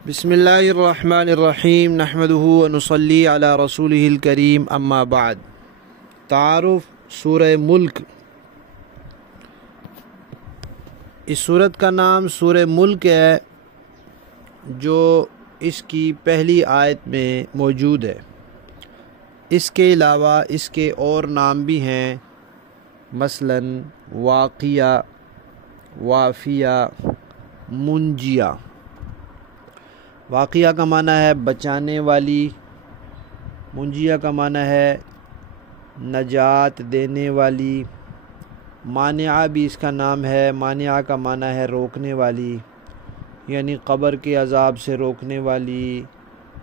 بسم اللہ الرحمن الرحیم نحمدہ ونصلی علی رسولہ الکریم اما بعد۔ تعارف سورہ ملک۔ اس سورت کا نام سورہ ملک ہے جو اس کی پہلی آیت میں موجود ہے۔ اس کے علاوہ اس کے اور نام بھی ہیں، مثلاً واقیہ، وافیہ، منجیہ۔ واقعہ کا معنی ہے بچانے والی، منجیہ کا معنی ہے نجات دینے والی، مانعہ بھی اس کا نام ہے۔ مانعہ کا معنی ہے روکنے والی، یعنی قبر کے عذاب سے روکنے والی،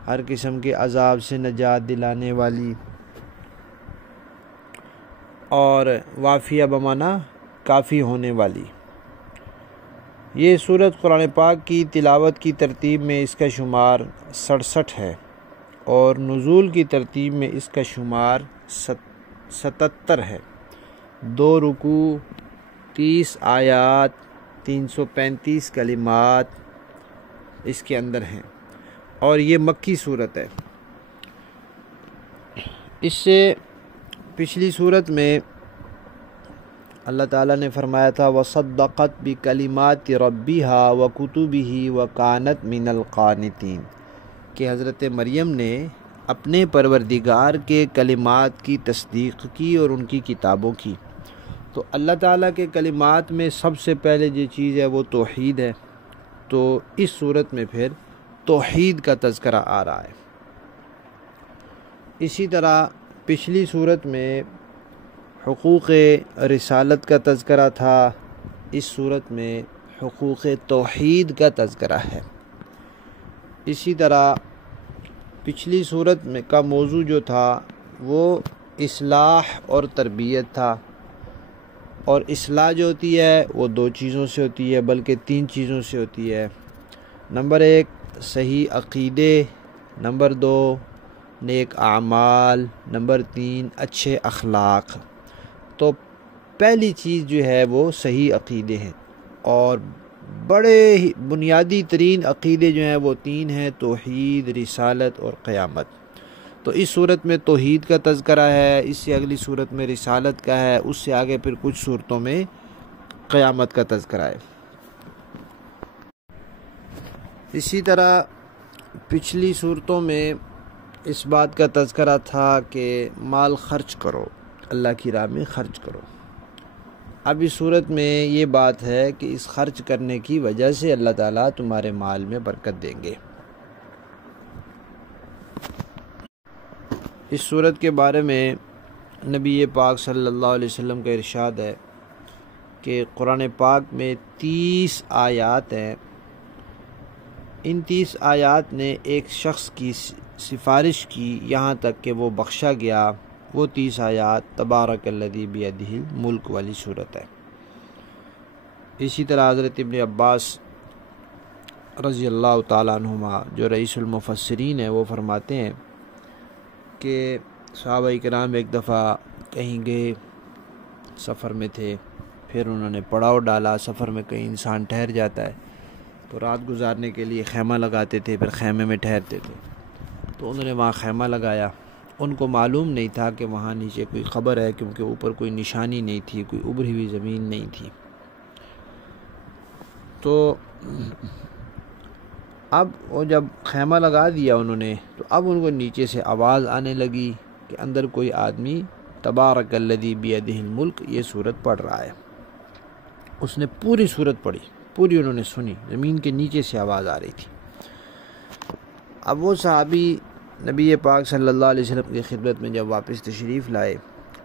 ہر قسم کے عذاب سے نجات دلانے والی۔ اور وافیہ بمعنی کافی ہونے والی۔ یہ سورت قرآن پاک کی تلاوت کی ترتیب میں اس کا شمار 67 ہے، اور نزول کی ترتیب میں اس کا شمار 77 ہے۔ 2 رکوع، 30 آیات، 335 کلمات اس کے اندر ہیں، اور یہ مکی صورت ہے۔ اس سے پچھلی صورت میں اللہ تعالیٰ نے فرمایا تھا وَصَدَّقَتْ بِكَلِمَاتِ رَبِّهَا وَكُتُبِهِ وَكَانَتْ مِنَ الْقَانِتِينَ کہ حضرت مریم نے اپنے پروردگار کے کلمات کی تصدیق کی اور ان کی کتابوں کی۔ تو اللہ تعالیٰ کے کلمات میں سب سے پہلے جو چیز ہے وہ توحید ہے، تو اس صورت میں پھر توحید کا تذکرہ آ رہا ہے۔ اسی طرح پچھلی صورت میں حقوق رسالت کا تذکرہ تھا، اس صورت میں حقوق توحید کا تذکرہ ہے۔ اسی طرح پچھلی صورت میں کا موضوع جو تھا وہ اصلاح اور تربیت تھا، اور اصلاح جو ہوتی ہے وہ 2 چیزوں سے ہوتی ہے، بلکہ 3 چیزوں سے ہوتی ہے۔ نمبر 1 صحیح عقیدے، نمبر 2 نیک اعمال، نمبر 3 اچھے اخلاق۔ تو پہلی چیز جو ہے وہ صحیح عقیدے ہیں، اور بڑے ہی بنیادی ترین عقیدے جو ہیں وہ 3 ہیں: توحید، رسالت اور قیامت۔ تو اس صورت میں توحید کا تذکرہ ہے، اس سے اگلی صورت میں رسالت کا ہے، اس سے آگے پھر کچھ صورتوں میں قیامت کا تذکرہ ہے۔ اسی طرح پچھلی صورتوں میں اس بات کا تذکرہ تھا کہ مال خرچ کرو، اللہ کی راہ میں خرچ کرو۔ اب اس صورت میں یہ بات ہے کہ اس خرچ کرنے کی وجہ سے اللہ تعالیٰ تمہارے مال میں برکت دیں گے۔ اس صورت کے بارے میں نبی پاک صلی اللہ علیہ وسلم کا ارشاد ہے کہ قرآن پاک میں 30 آیات ہیں۔ ان 30 آیات نے ایک شخص کی سفارش کی یہاں تک کہ وہ بخشا گیا۔ وہ 30 آیات تبارک الذی بیدہ الملک والی صورت ہے۔ اسی طرح حضرت ابن عباس رضی اللہ تعالیٰ عنہما جو رئیس المفسرین ہیں وہ فرماتے ہیں کہ صحابہ کرام ایک دفعہ کہیں گئے، سفر میں تھے، پھر انہوں نے پڑاؤ ڈالا۔ سفر میں کہیں انسان ٹھہر جاتا ہے تو رات گزارنے کے لیے خیمہ لگاتے تھے، پھر خیمے میں ٹھہرتے تھے۔ تو انہوں نے وہاں خیمہ لگایا۔ ان کو معلوم نہیں تھا کہ وہاں نیچے کوئی قبر ہے، کیونکہ اوپر کوئی نشانی نہیں تھی، کوئی ابھری ہوئی زمین نہیں تھی۔ تو اب وہ جب خیمہ لگا دیا انہوں نے، تو اب ان کو نیچے سے آواز آنے لگی کہ اندر کوئی آدمی تبارک الذی بیدہ الملک یہ صورت پڑھ رہا ہے۔ اس نے پوری صورت پڑھی، پوری انہوں نے سنی، زمین کے نیچے سے آواز آ رہی تھی۔ اب وہ صحابی نبی پاک صلی اللہ علیہ وسلم کی خدمت میں جب واپس تشریف لائے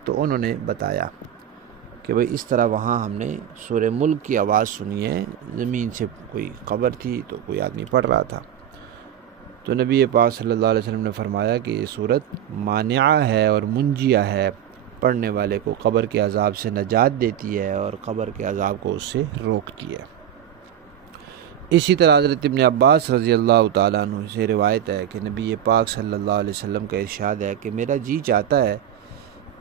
تو انہوں نے بتایا کہ بھئی اس طرح وہاں ہم نے سورہ ملک کی آواز سنی ہے، زمین سے کوئی قبر تھی تو کوئی آدمی پڑھ رہا تھا۔ تو نبی پاک صلی اللہ علیہ وسلم نے فرمایا کہ یہ صورت مانعہ ہے اور منجیہ ہے، پڑھنے والے کو قبر کے عذاب سے نجات دیتی ہے اور قبر کے عذاب کو اس سے روکتی ہے۔ اسی طرح حضرت ابن عباس رضی اللہ تعالیٰ عنہ سے روایت ہے کہ نبی پاک صلی اللہ علیہ وسلم کا ارشاد ہے کہ میرا جی چاہتا ہے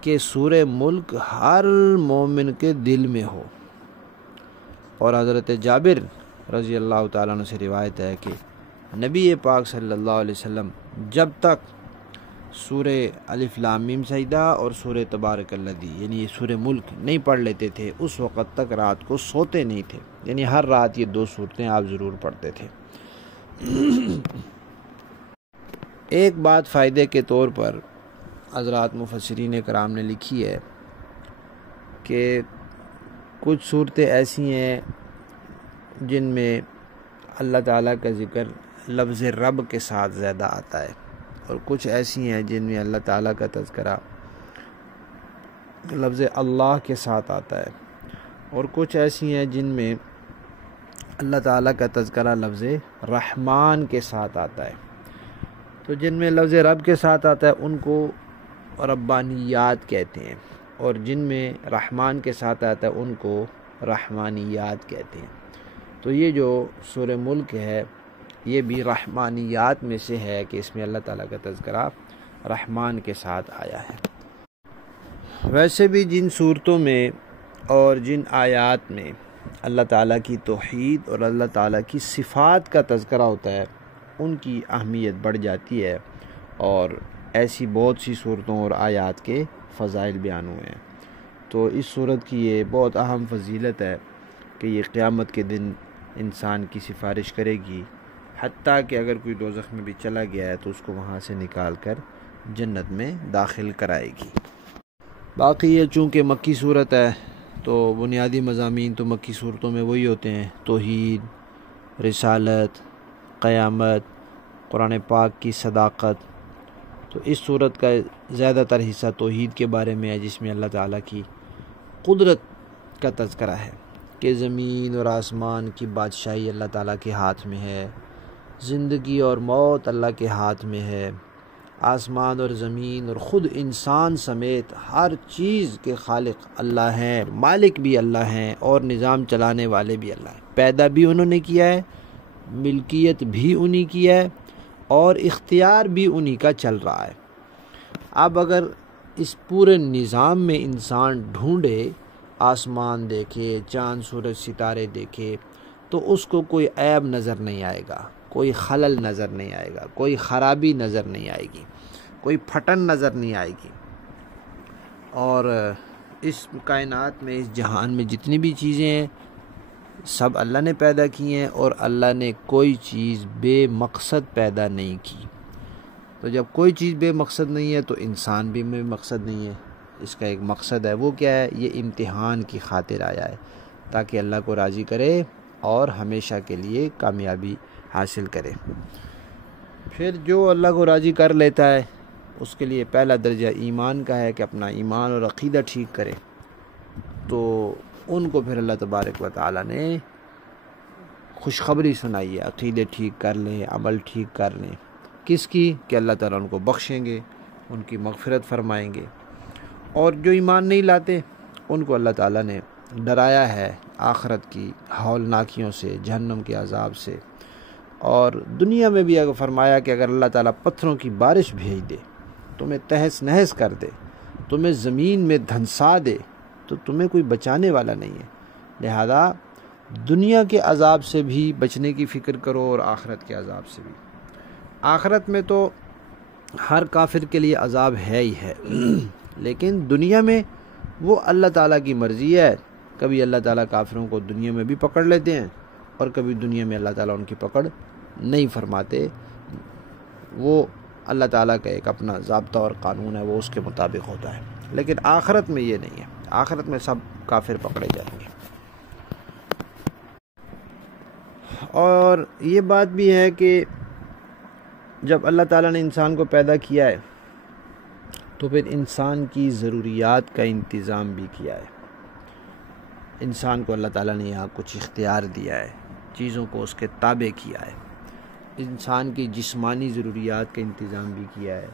کہ سورہ ملک ہر مومن کے دل میں ہو۔ اور حضرت جابر رضی اللہ تعالیٰ عنہ سے روایت ہے کہ نبی پاک صلی اللہ علیہ وسلم جب تک سورہ الف لام میم سجدہ اور سورہ تبارک الذی یعنی یہ سورہ ملک نہیں پڑھ لیتے تھے اس وقت تک رات کو سوتے نہیں تھے، یعنی ہر رات یہ 2 صورتیں آپ ضرور پڑھتے تھے۔ ایک بات فائدے کے طور پر حضرات مفسرین کرام نے لکھی ہے کہ کچھ صورتیں ایسی ہیں جن میں اللہ تعالیٰ کا ذکر لفظ رب کے ساتھ زیادہ آتا ہے، اور کچھ ایسی ہیں جن میں اللہ تعالیٰ کا تذکرہ لفظ اللہ کے ساتھ آتا ہے، اور کچھ ایسی ہیں جن میں اللہ تعالیٰ کا تذکرہ لفظ رحمان کے ساتھ آتا ہے۔ تو جن میں لفظ رب کے ساتھ آتا ہے ان کو ربانیات کہتے ہیں، اور جن میں رحمان کے ساتھ آتا ہے ان کو رحمانیات کہتے ہیں۔ تو یہ جو سورہ ملک ہے یہ بھی رحمانیات میں سے ہے کہ اس میں اللہ تعالیٰ کا تذکرہ رحمان کے ساتھ آیا ہے۔ ویسے بھی جن صورتوں میں اور جن آیات میں اللہ تعالیٰ کی توحید اور اللہ تعالیٰ کی صفات کا تذکرہ ہوتا ہے ان کی اہمیت بڑھ جاتی ہے، اور ایسی بہت سی صورتوں اور آیات کے فضائل بیان ہوئے ہیں۔ تو اس صورت کی یہ بہت اہم فضیلت ہے کہ یہ قیامت کے دن انسان کی سفارش کرے گی، حتیٰ کہ اگر کوئی دوزخ میں بھی چلا گیا ہے تو اس کو وہاں سے نکال کر جنت میں داخل کرائے گی۔ باقی یہ چونکہ مکی صورت ہے تو بنیادی مضامین تو مکی صورتوں میں وہی ہوتے ہیں، توحید، رسالت، قیامت، قرآن پاک کی صداقت۔ تو اس صورت کا زیادہ تر حصہ توحید کے بارے میں ہے، جس میں اللہ تعالیٰ کی قدرت کا تذکرہ ہے کہ زمین اور آسمان کی بادشاہی اللہ تعالیٰ کے ہاتھ میں ہے، زندگی اور موت اللہ کے ہاتھ میں ہے، آسمان اور زمین اور خود انسان سمیت ہر چیز کے خالق اللہ ہیں، مالک بھی اللہ ہیں، اور نظام چلانے والے بھی اللہ ہیں۔ پیدا بھی انہوں نے کیا ہے، ملکیت بھی انہی کی ہے، اور اختیار بھی انہی کا چل رہا ہے۔ اب اگر اس پورے نظام میں انسان ڈھونڈے، آسمان دیکھے، چاند سورج ستارے دیکھے، تو اس کو کوئی عیب نظر نہیں آئے گا، کوئی خلل نظر نہیں آئے گا، کوئی خرابی نظر نہیں آئے گی، کوئی پھٹن نظر نہیں آئے گی۔ اور اس کائنات میں، اس جہان میں جتنی بھی چیزیں ہیں سب اللہ نے پیدا کی ہیں، اور اللہ نے کوئی چیز بے مقصد پیدا نہیں کی۔ تو جب کوئی چیز بے مقصد نہیں ہے تو انسان بھی بے مقصد نہیں ہے، اس کا ایک مقصد ہے۔ وہ کیا ہے؟ یہ امتحان کی خاطر آیا ہے تاکہ اللہ کو راضی کرے اور ہمیشہ کے لیے کامیابی حاصل کرے۔ پھر جو اللہ کو راضی کر لیتا ہے اس کے لیے پہلا درجہ ایمان کا ہے کہ اپنا ایمان اور عقیدہ ٹھیک کرے، تو ان کو پھر اللہ تبارک و تعالیٰ نے خوشخبری سنائی ہے، عقیدے ٹھیک کر لیں، عمل ٹھیک کر لیں۔ کس کی؟ کہ اللہ تعالیٰ ان کو بخشیں گے، ان کی مغفرت فرمائیں گے۔ اور جو ایمان نہیں لاتے ان کو اللہ تعالیٰ نے ڈرایا ہے آخرت کی ہولناکیوں سے، جہنم کے عذاب سے۔ اور دنیا میں بھی اگر فرمایا کہ اگر اللہ تعالیٰ پتھروں کی بارش بھیج دے، تمہیں تہس نہس کر دے، تمہیں زمین میں دھنسا دے، تو تمہیں کوئی بچانے والا نہیں ہے۔ لہذا دنیا کے عذاب سے بھی بچنے کی فکر کرو اور آخرت کے عذاب سے بھی۔ آخرت میں تو ہر کافر کے لیے عذاب ہے ہی ہے، لیکن دنیا میں وہ اللہ تعالیٰ کی مرضی ہے، کبھی اللہ تعالیٰ کافروں کو دنیا میں بھی پکڑ لیتے ہیں اور کبھی دنیا میں اللہ تعالیٰ ان کی پکڑ نہیں فرماتے۔ وہ اللہ تعالیٰ کا ایک اپنا ضابطہ اور قانون ہے، وہ اس کے مطابق ہوتا ہے۔ لیکن آخرت میں یہ نہیں ہے، آخرت میں سب کافر پکڑے جائیں گے۔ اور یہ بات بھی ہے کہ جب اللہ تعالیٰ نے انسان کو پیدا کیا ہے تو پھر انسان کی ضروریات کا انتظام بھی کیا ہے۔ انسان کو اللہ تعالیٰ نے یہاں کچھ اختیار دیا ہے، چیزوں کو اس کے تابع کیا ہے۔ انسان کی جسمانی ضروریات کا انتظام بھی کیا ہے،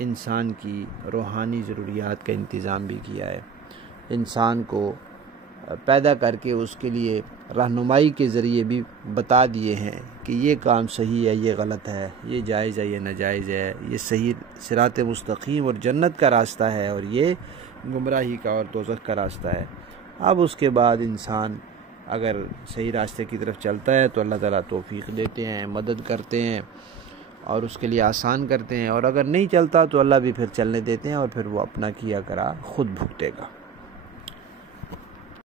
انسان کی روحانی ضروریات کا انتظام بھی کیا ہے۔ انسان کو پیدا کر کے اس کے لیے رہنمائی کے ذریعے بھی بتا دیے ہیں کہ یہ کام صحیح ہے، یہ غلط ہے، یہ جائز ہے، یہ ناجائز ہے، یہ صحیح صراط مستقیم اور جنت کا راستہ ہے، اور یہ گمراہی کا اور دوزخ کا راستہ ہے۔ اب اس کے بعد انسان اگر صحیح راستے کی طرف چلتا ہے تو اللہ تعالیٰ توفیق دیتے ہیں، مدد کرتے ہیں اور اس کے لیے آسان کرتے ہیں، اور اگر نہیں چلتا تو اللہ بھی پھر چلنے دیتے ہیں اور پھر وہ اپنا کیا کرا خود بھگتے گا۔